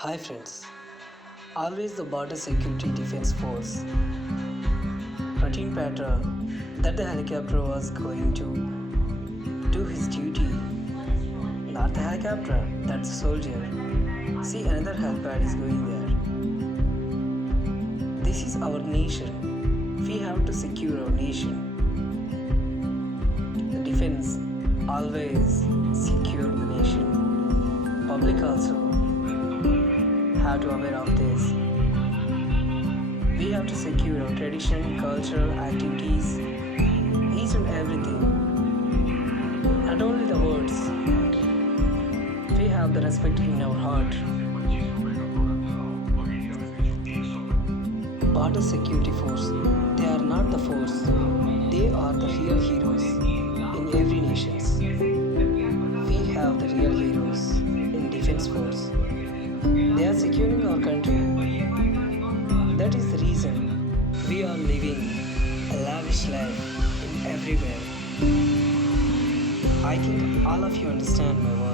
Hi friends, always the border security defense force. Routine patrol that the helicopter was going to do his duty. Not the helicopter, that's the soldier. See, another helipad is going there. This is our nation. We have to secure our nation. The defense always secure the nation. Public also have to aware of this. We have to secure our tradition, cultural activities, each and everything. Not only the words, we have the respect in our heart. Border security force, they are not the force, they are the real heroes in every nation. We have the real heroes in defense force. They are securing our country. That is the reason we are living a lavish life in everywhere. I think all of you understand my words.